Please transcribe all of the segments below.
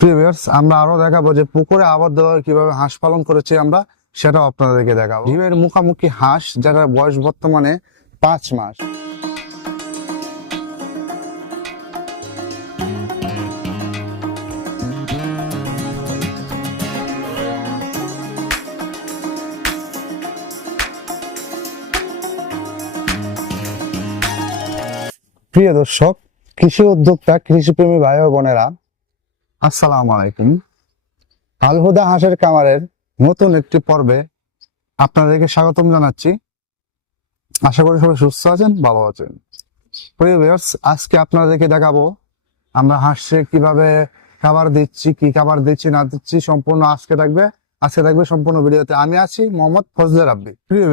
প্রিভিয়ার্স আমরা আরও দেখাবো যে পুকুরে আবদ্ধ হয়ে কীভাবে হাঁস পালন করেছি আমরা, সেটাও আপনাদেরকে দেখাবো। ডিমের মুখামুখি হাঁস যারা বয়স বর্তমানে পাঁচ মাস। প্রিয় দর্শক, কৃষি উদ্যোক্তা, কৃষিপ্রেমী ভাই বোনেরা আসসালামু আলাইকুম। আলহুদা হাঁসের কামারের নতুন একটি পর্বে আপনাদেরকে স্বাগতম জানাচ্ছি। আশা করি সবাই সুস্থ আছেন, ভালো আছেন। আজকে আপনাদেরকে দেখাবো আমরা হাঁসে কীভাবে খাবার দিচ্ছি, কি খাবার দিচ্ছি, না দিচ্ছি, সম্পূর্ণ আজকে থাকবে আজকে থাকবে সম্পূর্ণ ভিডিওতে। আমি আছি মোহাম্মদ ফজলে রাব্বি। প্রিয়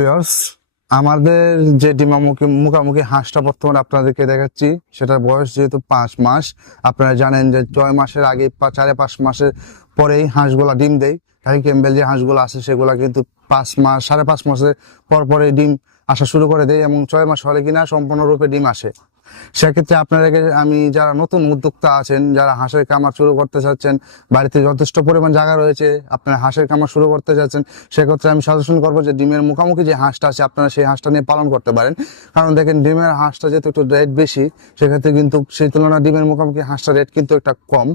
আমাদের যে ডিমামুখী মুখামুখি হাঁসটা বর্তমানে আপনাদেরকে দেখাচ্ছি, সেটার বয়স যেহেতু পাঁচ মাস, আপনারা জানেন যে ছয় মাসের আগে চারে পাঁচ মাসের পরেই হাঁসগুলা ডিম দেয়। তাই ক্যাম্বেল যে হাঁসগুলো আছে, সেগুলা কিন্তু পাঁচ মাস, সাড়ে পাঁচ মাসের পর পরে ডিম আসা শুরু করে দেয় এবং ছয় মাস হলে কিনা সম্পূর্ণরূপে ডিম আসে। সেক্ষেত্রে আপনাদেরকে আমি যারা নতুন উদ্যোক্তা আছেন, যারা হাঁসের কামার শুরু করতে চাচ্ছেন, বাড়িতে যথেষ্ট পরিমাণ জায়গা রয়েছে, আপনারা হাঁসের কামার শুরু করতে চাচ্ছেন, সেক্ষেত্রে আমি সাজেশন করব যে ডিমের মুখামুখি যে হাঁসটা আছে, আপনারা সেই হাঁসটা নিয়ে পালন করতে পারেন। কারণ দেখেন, ডিমের হাঁসটা যেহেতু একটু রেট বেশি, সেক্ষেত্রে কিন্তু সেই তুলনায় ডিমের মুখামুখি হাঁসটা রেট কিন্তু একটা কম,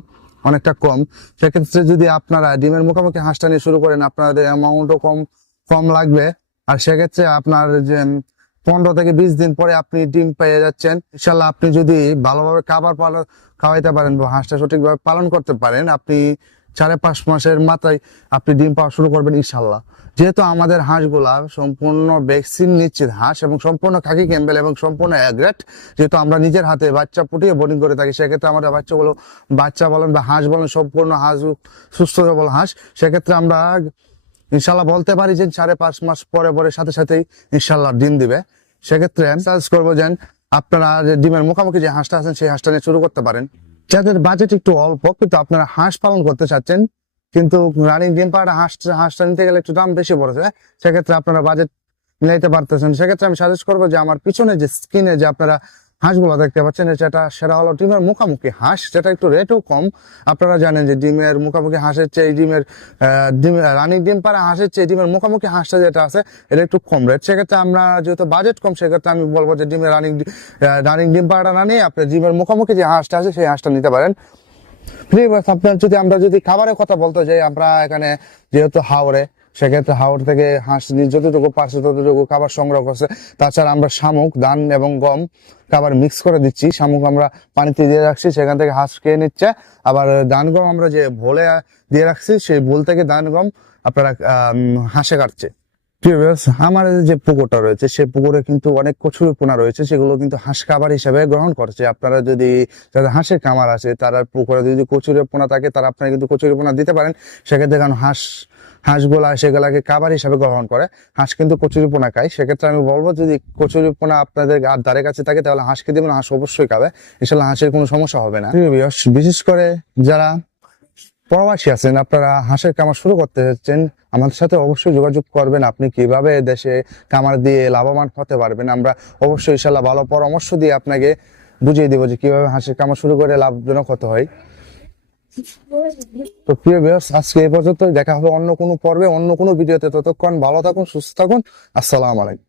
অনেকটা কম। সেক্ষেত্রে যদি আপনারা ডিমের মুখামুখি হাঁসটা নিয়ে শুরু করেন, আপনাদের অ্যামাউন্টও কম কম লাগবে। আর সেক্ষেত্রে আপনার যে পনেরো থেকে বিশ দিন পরে আপনি ডিম পেয়ে যাচ্ছেন। ইনশাল্লাহ আপনি যদি ভালোভাবে খাবার পালন খাওয়াইতে পারেন বা হাঁসটা সঠিকভাবে পালন করতে পারেন, আপনি চারে পাঁচ মাসের মাথায় আপনি ডিম পাওয়া শুরু করবেন ইনশাল্লাহ যেহেতু আমাদের হাঁসগুলা সম্পূর্ণ ভ্যাকসিন নিশ্চিত হাঁস এবং সম্পূর্ণ খাকি ক্যাম্বেল এবং সম্পূর্ণ অ্যাগ্রেট, যেহেতু আমরা নিজের হাতে বাচ্চা ফুটিয়ে বোর্ডিং করে থাকি, সেক্ষেত্রে আমাদের বাচ্চাগুলো বাচ্চা বলেন বা হাঁস বলেন, সম্পূর্ণ হাঁস, সুস্থ সবল হাঁস, সেক্ষেত্রে আমরা ইনশাল্লাহ বলতে পারি যে সাড়ে পাঁচ মাস পরে পরে সাথে সাথেই ইনশাল্লাহ ডিম দিবে। সেক্ষেত্রে করব যে আপনারা যে ডিমের মুখামুখি যে হাঁসটা আছেন, সেই হাঁসটা নিয়ে শুরু করতে পারেন। যাদের বাজেট একটু অল্প, কিন্তু আপনারা হাঁস পালন করতে চাচ্ছেন, কিন্তু রানিং ডিম পাড়া হাঁস, হাঁসটা নিতে গেলে একটু দাম বেশি পড়েছে সেক্ষেত্রে আপনারা বাজেট মিলাইতে পারতেছেন। সেক্ষেত্রে আমি সাজেস্ট করব যে আমার পিছনে যে স্কিনে যে আপনারা হাঁসগুলো দেখতে পাচ্ছেন সেটা সেটা হলো ডিমের মুখামুখি হাঁস, যেটা একটু রেটও কম। আপনারা জানেন যে ডিমের মুখামুখি হাঁসের চেয়ে এই ডিমের ডিম, রানিং ডিম পাড়া হাঁসের চেয়ে ডিমের মুখামুখি হাঁসটা যেটা আছে, এটা একটু কম রেট সেক্ষেত্রে আমরা যেহেতু বাজেট কম, সেক্ষেত্রে আমি বলব যে ডিমের রানিং রানিং ডিম পাড়াটা না নিয়ে আপনি ডিমের মুখামুখি যে হাঁসটা আছে, সেই হাঁসটা নিতে পারেন। আপনার যদি, আমরা যদি খাবারের কথা বলতে যাই, আমরা এখানে যেহেতু হাওড়ে সেক্ষেত্রে হাওড় থেকে হাঁস যতটুকু পারছে ততটুকু খাবার সংগ্রহ করছে। তাছাড়া আমরা শামুক, ধান এবং গম খাবার মিক্স করে দিচ্ছি। শামুক আমরা পানিতে দিয়ে রাখছি, সেখান থেকে হাঁস খেয়ে নিচ্ছে। আবার ধান গম আমরা যে ভোলে দিয়ে রাখছি, সেই ভোল থেকে ধান গম আপনারা হাঁসে কাটছে। আমার যে পুকুরটা রয়েছে, সে পুকুরে কিন্তু অনেক কচুরি পোনা রয়েছে, সেগুলো কিন্তু হাঁস খাবার হিসেবে গ্রহণ করছে। আপনারা যদি যাদের হাঁসের কামার আছে, তারা পুকুরে যদি কচুরি পোনা থাকে, তারা আপনারা কিন্তু কচুরি পোনা দিতে পারেন। সেক্ষেত্রে কারণ হাঁস, হাঁসগুলা সেগুলাকে খাবার হিসাবে গ্রহণ করে। হাঁস কিন্তু কচুরি পোনা খায়। সেক্ষেত্রে আমি বলব, যদি কচুরি পোনা আপনাদের আর ধারে কাছে থাকে, তাহলে হাঁসকে দেবেন, হাঁস অবশ্যই খাবে। ইনশাল্লাহ হাঁসের কোনো সমস্যা হবে না। বিশেষ করে যারা প্রবাসী আছেন, আপনারা হাঁসের কামার শুরু করতে যাচ্ছেন, আমাদের সাথে অবশ্যই যোগাযোগ করবেন। আপনি কীভাবে দেশে কামার দিয়ে লাভবান হতে পারবেন, আমরা অবশ্যই ইনশাল্লাহ ভালো পরামর্শ দিয়ে আপনাকে বুঝিয়ে দেবো যে কীভাবে হাঁসের কামার শুরু করে লাভজনক হতে হয়। তো প্রিয় ভিউয়ার্স আজকে এই পর্যন্ত দেখা হবে অন্য কোনো পর্বে, অন্য কোনো ভিডিওতে। ততক্ষণ ভালো থাকুন, সুস্থ থাকুন। আসসালামু আলাইকুম।